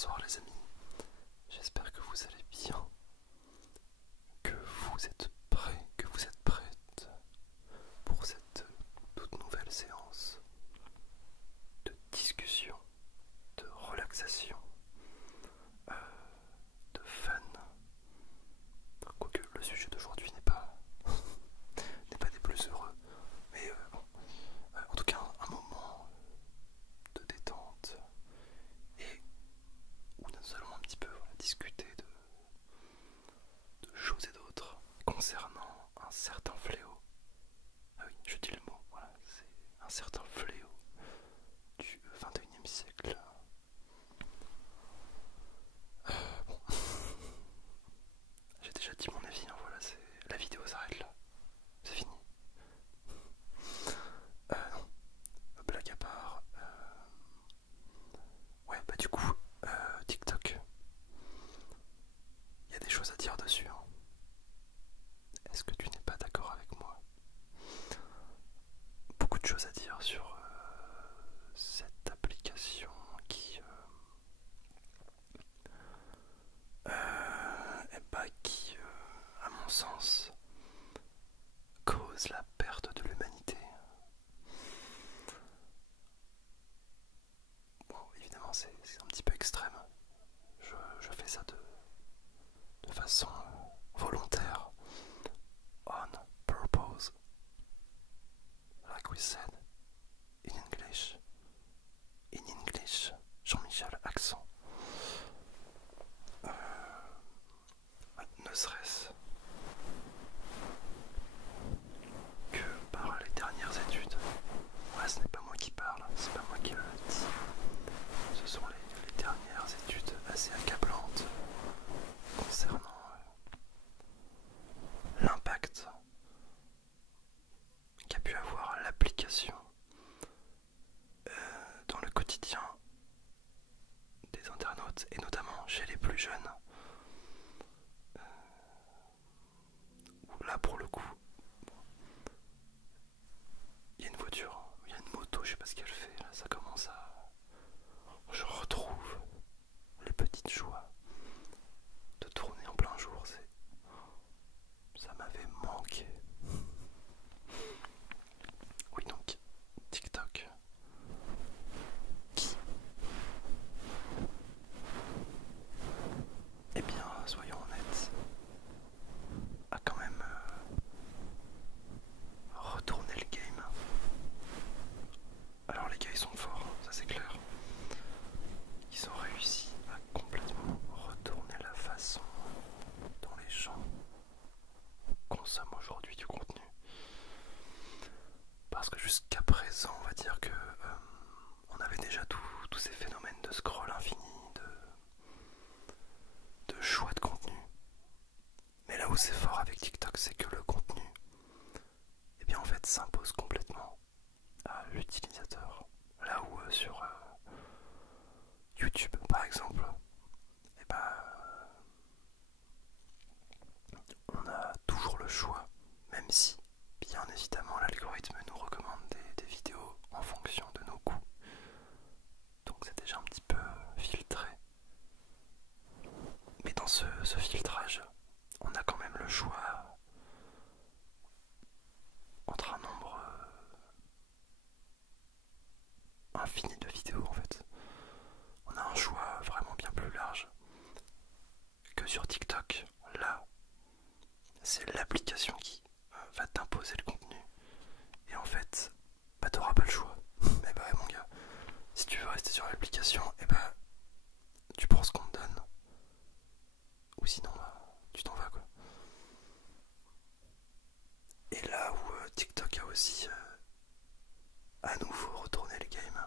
Bonsoir les amis, j'espère que vous allez bien, que vous êtes prêts, que vous êtes prêtes pour cette toute nouvelle séance de discussion, de relaxation, de fun. Quoique le sujet d'aujourd'hui n'est pas, n'est pas des plus heureux, mais bon, en tout cas un moment de détente et où nous allons un petit peu discuter de choses et d'autres concernant un certain fléau. Ah oui, je dis le mot, voilà, c'est un certain fléau du XXIe siècle. Bon, j'ai déjà dit mon avis, hein, voilà, la vidéo s'arrête là, c'est fini. Non, blague à part, ouais, bah du coup, TikTok, il y a des choses à dire dessus, hein. Est-ce que tu n'es pas d'accord avec moi? Beaucoup de choses à dire sur cette application qui, à mon sens, cause la perte de l'humanité. Bon, évidemment, c'est un petit peu extrême. Je fais ça de façon volontaire, on purpose, like we said in English, Jean-Michel accent. Ne serait-ce que par les dernières études. Ouais, ce n'est pas moi qui parle, c'est pas moi qui le dis. Ce sont les dernières études assez accablantes concernant l'impact qu'a pu avoir l'application dans le quotidien des internautes et notamment chez les plus jeunes. Où là pour le coup, il y a une voiture, il y a une moto, je sais pas ce qu'elle fait, là ça commence à... Je retrouve les petites joies de tourner en plein jour, ça m'avait manqué. Oui, donc TikTok, qui, eh bien soyons honnêtes, a quand même retourné le game. Alors les gars ils sont forts, ça c'est clair. Ils ont réussi à complètement retourner la façon dont les gens consomment aujourd'hui du contenu. Parce que jusqu'à présent, on va dire que on avait déjà tous ces phénomènes de scroll infini, de choix de contenu. Mais là où c'est fort avec TikTok, c'est que le contenu, eh bien en fait, s'impose complètement à l'utilisateur. Là où sur YouTube, par exemple, eh ben, on a toujours le choix, même si, bien évidemment, l'algorithme nous recommande des vidéos en fonction de nos goûts. Donc c'est déjà un petit peu filtré. Mais dans ce filtrage, on a quand même le choix entre un nombre infini de vidéos en fait. On a un choix vraiment bien plus large que sur TikTok. Là, c'est l'application qui va t'imposer le contenu. Et en fait, bah t'auras pas le choix. Mais bah ouais mon gars, si tu veux rester sur l'application, et bah tu prends ce qu'on te donne. Ou sinon bah, tu t'en vas quoi. Et là où TikTok a aussi à nouveau retourné le game,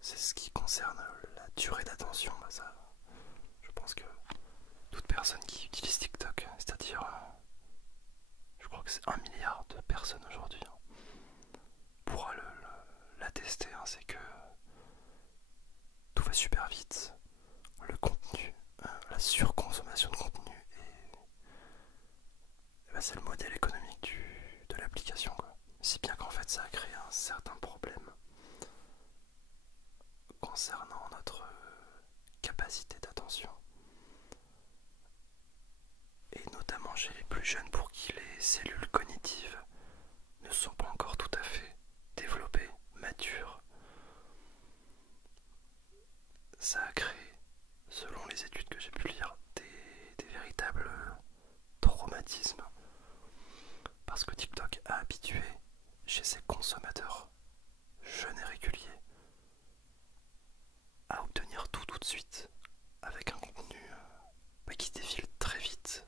c'est ce qui concerne la durée d'attention. Bah ça, je pense que toute personne qui utilise TikTok, c'est-à-dire je crois que c'est 1 milliard de personnes aujourd'hui, hein, pourra l'attester, hein, c'est que tout va super vite. Le contenu, la surconsommation de contenu, et bah, c'est le modèle économique de l'application, quoi. Si bien qu'en fait ça a créé un certain problème concernant notre capacité d'attention. Et notamment chez les plus jeunes pour qui les cellules cognitives ne sont pas encore tout à fait développées, matures. Ça a créé, selon les études que j'ai pu lire, des véritables traumatismes. Parce que TikTok a habitué chez ses consommateurs, jeunes et réguliers, à obtenir tout de suite, avec un contenu qui défile très vite,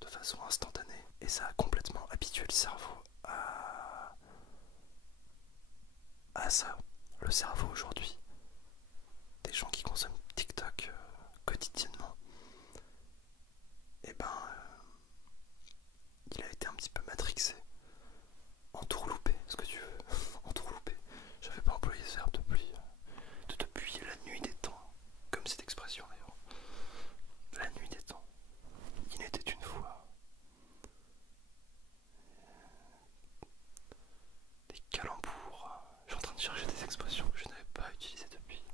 de façon instantanée. Et ça a complètement habitué le cerveau à ça. Le cerveau aujourd'hui, des gens qui consomment TikTok quotidiennement, et il a été un petit peu matrixé, entourloupé, ce que tu veux, entourloupé. J'avais pas employé ce verbe depuis la nuit des temps, comme cette expression d'ailleurs. La nuit des temps. Il n'était une fois. Des calembours. Je suis en train de chercher des expressions que je n'avais pas utilisées depuis.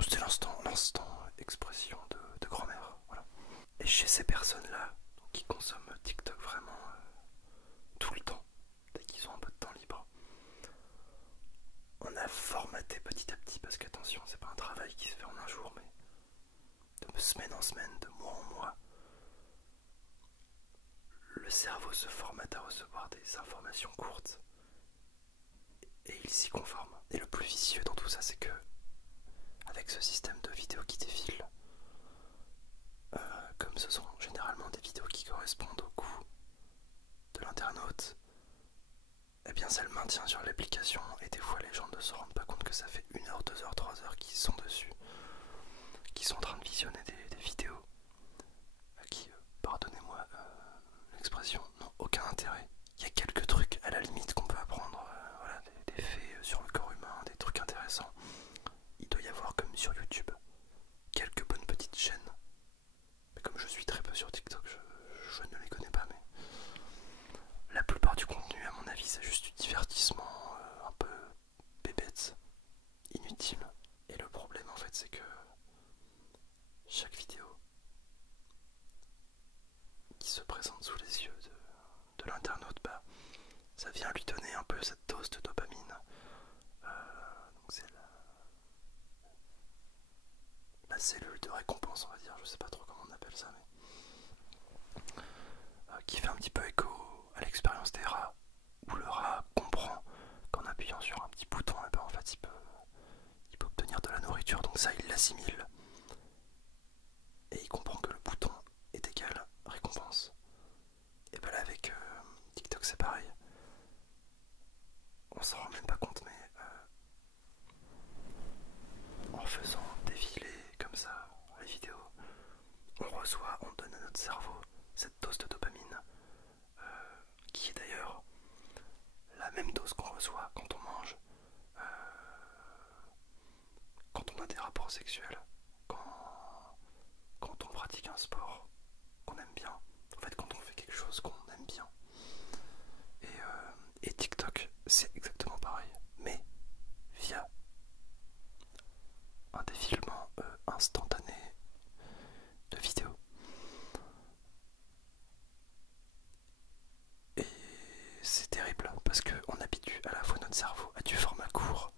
C'était l'instant expression de grand-mère. Voilà. Et chez ces personnes-là, qui consomment TikTok vraiment tout le temps, dès qu'ils ont un peu de temps libre, on a formaté petit à petit, parce qu'attention, c'est pas un travail qui se fait en un jour, mais de semaine en semaine, de mois en mois, le cerveau se formate à recevoir des informations courtes et il s'y conforme. Et le plus vicieux dans tout ça, c'est que avec ce système de vidéos qui défilent, comme ce sont généralement des vidéos qui correspondent au goût de l'internaute, eh bien ça le maintient sur l'application et des fois les gens ne se rendent pas compte que ça fait 1 heure, 2 heures, 3 heures qu'ils sont dessus, qui sont en train de visionner des vidéos qui, pardonnez-moi l'expression, n'ont aucun intérêt. Il y a quelques trucs à la limite qu'on peut apprendre, voilà, des faits sur le corps humain, des trucs intéressants. Il doit y avoir comme sur YouTube quelques bonnes petites chaînes. Mais comme je suis très peu sur TikTok, je ne les connais pas, mais la plupart du contenu, à mon avis, c'est juste du divertissement un peu bébête, inutile. Et le problème, en fait, c'est que chaque vidéo qui se présente sous les yeux de l'internaute, ça vient lui donner un peu cette dose de dopamine. Donc c'est la cellule de récompense, on va dire, je sais pas trop comment on appelle ça, mais qui fait un petit peu écho à l'expérience des rats, où le rat comprend qu'en appuyant sur un petit bouton, en fait il peut obtenir de la nourriture, donc ça il l'assimile et il comprend que le bouton est égal récompense. Et là avec TikTok c'est pareil, on s'en rend même pas compte, mais en faisant défiler comme ça les vidéos, on donne à notre cerveau cette dose de dopamine qui est d'ailleurs la même dose qu'on reçoit quand on mange, quand on a des rapports sexuels, quand on pratique un sport qu'on aime bien, en fait quand on fait quelque chose qu'on aime bien. Et TikTok c'est exactement pareil, mais via un défilement instantané de vidéos. Et c'est terrible parce qu'on habitue à la fois notre cerveau à du format court,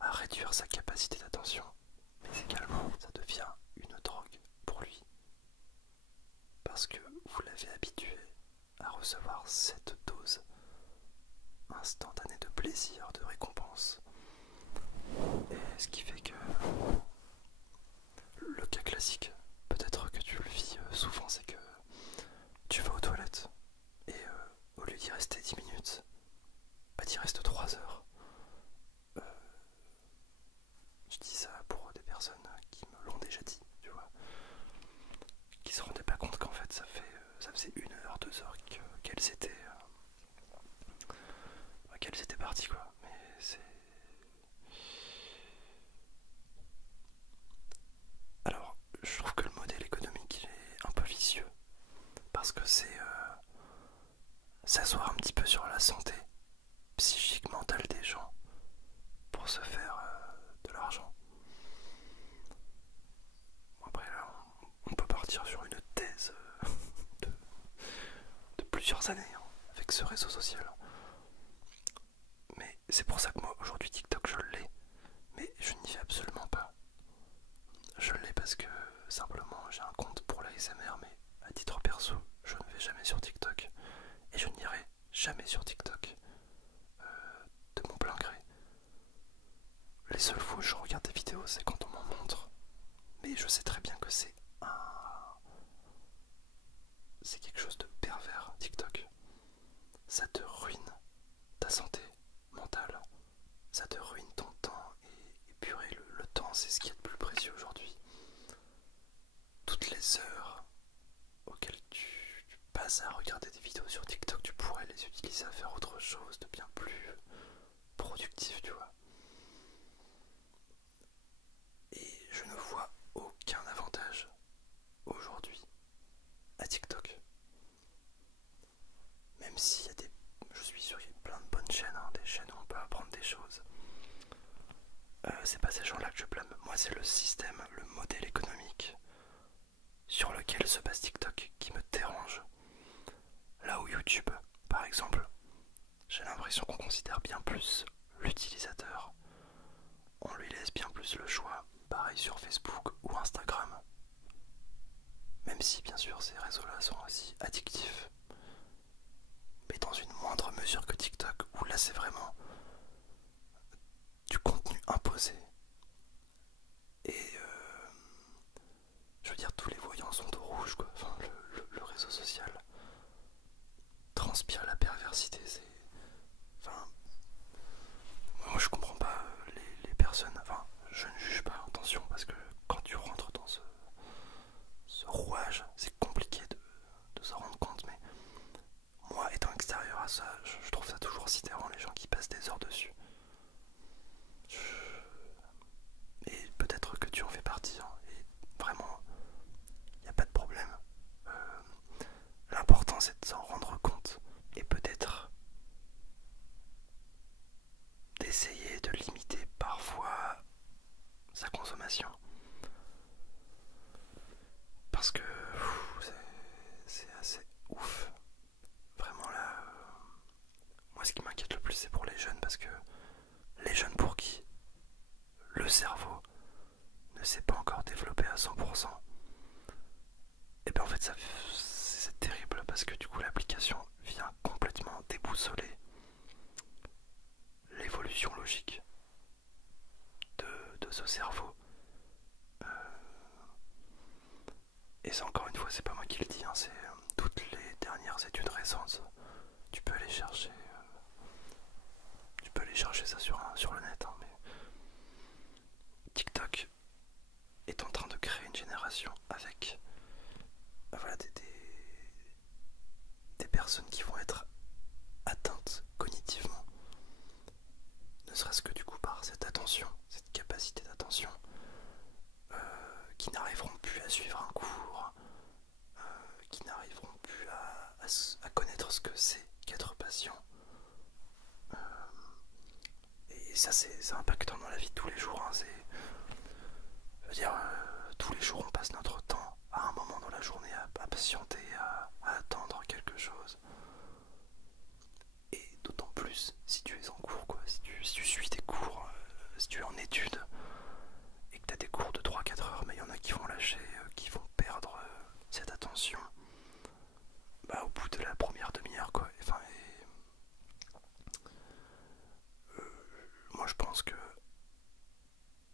à réduire sa capacité d'attention, mais également ça devient une drogue pour lui. Parce que vous l'avez habitué à recevoir cette dose instantanée de plaisir, de récompense. Et ce qui fait que le cas classique, peut-être que tu le vis souvent, c'est que tu vas aux toilettes et au lieu d'y rester 10 minutes, t'y restes 3 heures. Je dis ça pour des personnes qui me l'ont déjà dit, tu vois, qui se rendaient pas compte qu'en fait ça faisait 1 heure, 2 heures qu'elles étaient parties, quoi. Mais c'est... Alors, je trouve que le modèle économique il est un peu vicieux, parce que c'est s'asseoir un petit peu sur la santé psychique, mentale des gens pour se faire de l'argent. dernières années hein, avec ce réseau social. Mais c'est pour ça que moi aujourd'hui TikTok je l'ai, mais je n'y vais absolument pas. Je l'ai parce que simplement j'ai un compte pour la l'ASMR, mais à titre perso, je ne vais jamais sur TikTok et je n'irai jamais sur TikTok de mon plein gré. Les seules fois où je regarde des vidéos, c'est quand on m'en montre, mais je sais très bien que c'est quelque chose de pervers, TikTok. Ça te ruine ta santé mentale, ça te ruine ton temps, et purée, le temps c'est ce qui est de plus précieux aujourd'hui. Toutes les heures auxquelles tu passes à regarder des vidéos sur TikTok, tu pourrais les utiliser à faire autre chose de bien plus productif, tu vois. Et je ne vois aucun avantage aujourd'hui à TikTok. Même s'il y a des... Je suis sûr qu'il y a plein de bonnes chaînes, hein, des chaînes où on peut apprendre des choses. C'est pas ces gens-là que je blâme. Moi, c'est le système, le modèle économique sur lequel se base TikTok qui me dérange. Là où YouTube, par exemple, j'ai l'impression qu'on considère bien plus l'utilisateur. On lui laisse bien plus le choix. Pareil sur Facebook ou Instagram. Même si, bien sûr, ces réseaux-là sont aussi addictifs. Mais dans une moindre mesure que TikTok, où là c'est vraiment du contenu imposé. Et je veux dire, tous les voyants sont au rouge, quoi. Enfin, le réseau social transpire la perversité. Enfin, moi je comprends pas les personnes. Enfin, je ne juge pas, attention, parce que quand tu rentres dans ce rouage, c'est compliqué de s'en rendre compte, mais moi, étant extérieur à ça, je trouve ça toujours sidérant, les gens qui passent des heures dessus. Et peut-être que tu en fais partie, hein, et vraiment, il n'y a pas de problème. L'important c'est de s'en rendre compte, et peut-être d'essayer de limiter parfois sa consommation. Parce que c'est assez ouf. Vraiment là, moi ce qui m'inquiète le plus c'est pour les jeunes, parce que les jeunes pour qui le cerveau ne s'est pas encore développé à 100%, et bien en fait c'est terrible, parce que du coup l'application vient complètement déboussoler l'évolution logique de ce cerveau. Et ça, encore une fois, c'est pas moi qui le dis, hein, c'est toutes les dernières études récentes. Tu peux aller chercher, ça sur le net, hein, mais TikTok est en train de créer une génération avec voilà, des personnes qui vont être atteintes cognitivement, ne serait-ce que du coup par cette attention, cette capacité d'attention, qui n'arriveront plus à suivre un cours, qui n'arriveront plus à connaître ce que c'est qu'être patient. Et ça c'est impactant dans la vie de tous les jours, hein. Je veux dire, tous les jours on passe notre temps à un moment dans la journée à patienter, à attendre quelque chose. Et d'autant plus si tu es en cours, quoi. Si tu suis des cours, si tu es en études, et que tu as des cours de 3-4 heures, mais il y en a qui vont lâcher, qui vont perdre cette attention, bah au bout de la première demi-heure, quoi. Enfin, moi je pense que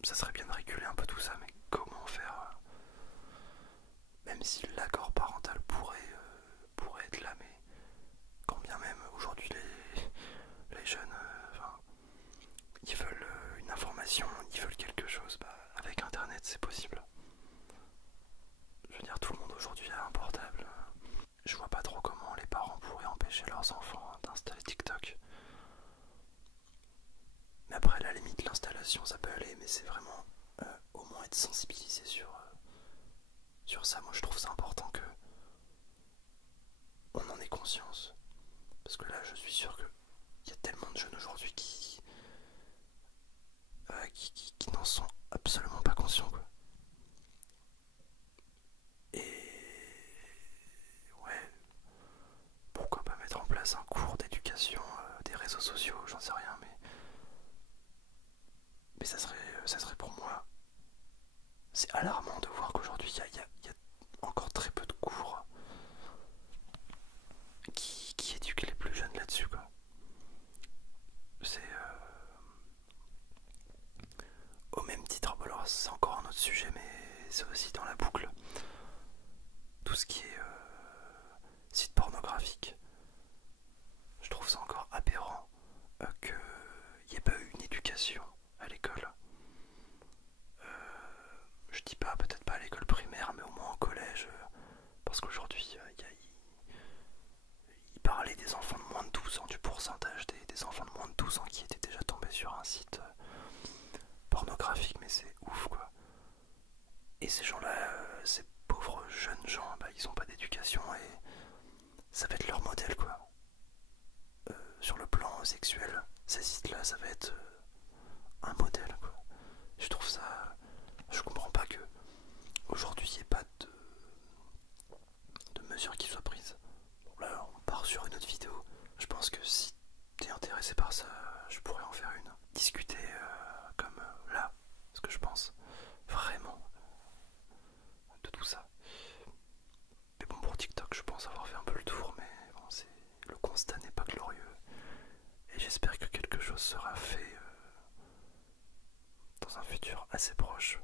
ça serait bien de réguler un peu tout ça, mais comment faire, même si l'accord parental pourrait être là, mais quand bien même aujourd'hui les jeunes, enfin, ils veulent une information, ils veulent quelque chose, bah avec internet c'est possible. Je veux dire, tout le monde aujourd'hui a un portable. Je vois pas trop comment les parents pourraient empêcher leurs enfants d'installer TikTok. Mais après, à la limite, l'installation ça peut aller, mais c'est vraiment au moins être sensibilisé sur ça. Moi je trouve ça important que on en ait conscience. Parce que là, je suis sûr qu'il y a tellement de jeunes aujourd'hui qui n'en sont absolument pas conscients, quoi. Et ouais, pourquoi pas mettre Mais ça serait pour moi. C'est alarmant de voir qu'aujourd'hui il y a encore très peu de cours qui éduquent les plus jeunes là-dessus, quoi. C'est au même titre, bon, alors c'est encore un autre sujet, mais c'est aussi dans la boucle. Tout ce qui est site pornographique, je trouve ça encore aberrant qu'il n'y ait pas eu une éducation à l'école. Je dis pas, peut-être pas à l'école primaire, mais au moins au collège, parce qu'aujourd'hui, il parlait des enfants de moins de 12 ans, du pourcentage des enfants de moins de 12 ans qui étaient déjà tombés sur un site pornographique, mais c'est ouf, quoi. Et ces gens-là, ces pauvres jeunes gens, bah, ils ont pas d'éducation et ça va être leur modèle, quoi. Sur le plan sexuel, ces sites-là, ça va être un modèle, quoi. Je trouve ça... Je comprends pas que aujourd'hui il n'y ait pas de mesures qui soient prises. Bon, là, on part sur une autre vidéo. Je pense que si t'es intéressé par ça, je pourrais en faire une. Discuter comme là, ce que je pense vraiment de tout ça. Mais bon, pour TikTok, je pense avoir fait un peu le tour, mais bon, le constat n'est pas glorieux. Et j'espère que quelque chose sera fait dans un futur assez proche